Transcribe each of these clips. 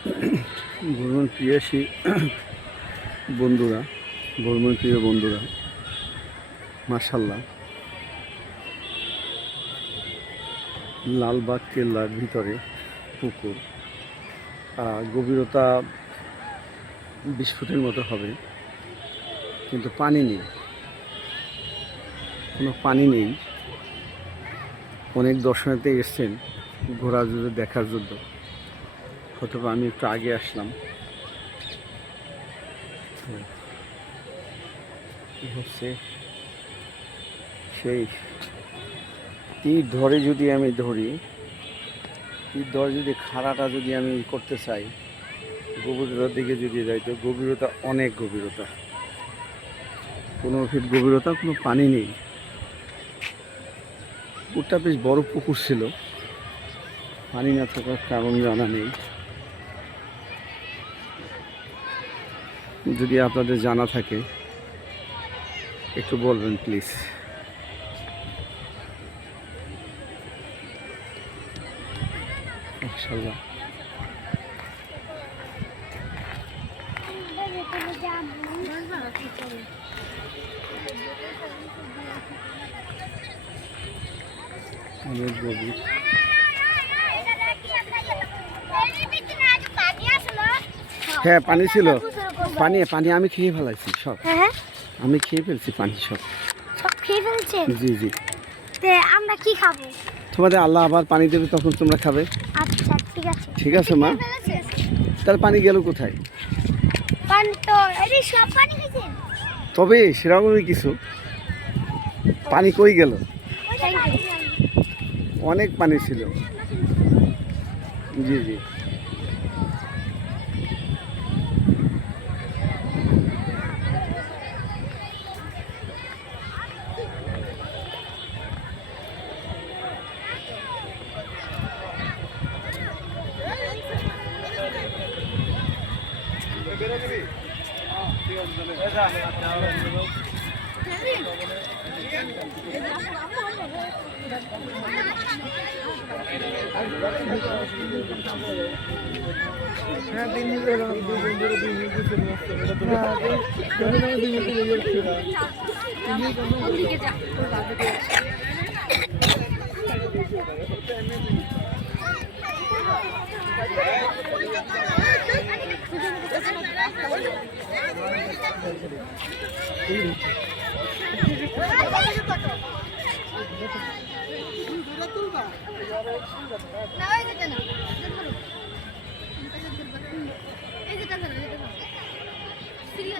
ভ্রমণ প্রিয়াসী বন্ধুরা, ভ্রমণ প্রিয় বন্ধুরা, মাশাআল্লাহ লালবাগ কেল্লার ভিতরে পুকুর, গভীরতা 20 ফুটের মতো হবে, কিন্তু পানি নেই, কোনো পানি নেই। অনেক দর্শনার্থী এসছেন ঘোরার জন্য, দেখার জন্য, হয়তো আমি একটু আগে আসলাম। হচ্ছে সেই তীর ধরে যদি আমি ধরি, তীর ধরে যদি খাড়াটা যদি আমি করতে চাই, গভীরতার দিকে যদি যাই, তো গভীরতা অনেক গভীরতা, 15 ফিট গভীরতা, কোনো পানি নেই। পুকুরটা বেশ বড় পুকুর ছিল, পানি না থাকার কারণ জানা নেই। যদি আপনাদের জানা থাকে একটু বলবেন প্লিজ। মাশাআল্লাহ অনেক গভীর। হ্যাঁ পানি ছিল, পানি পানি আমি খেয়ে ফেলাইছি সব। আমি খেয়ে ফেলছি পানি সব। সব খেয়ে ফেলছেন? জি জি। আমরা কি খাবো? তোমাদের আল্লাহ আবার পানি দেবে, তখন তোমরা খাবে। আচ্ছা ঠিক আছে। ঠিক আছে মা, তার পানি গেল কোথায়? পানি তো এই সব পানি খেয়েছেন? তবে সেরকমই কিছু পানি কই গেল? অনেক পানি ছিল। জি জি।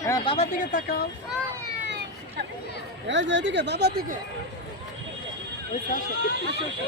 হ্যাঁ বাবার দিকে তাকাও, এই যে এদিকে বাবার দিকে। ওই আসো আসো আসো আসো।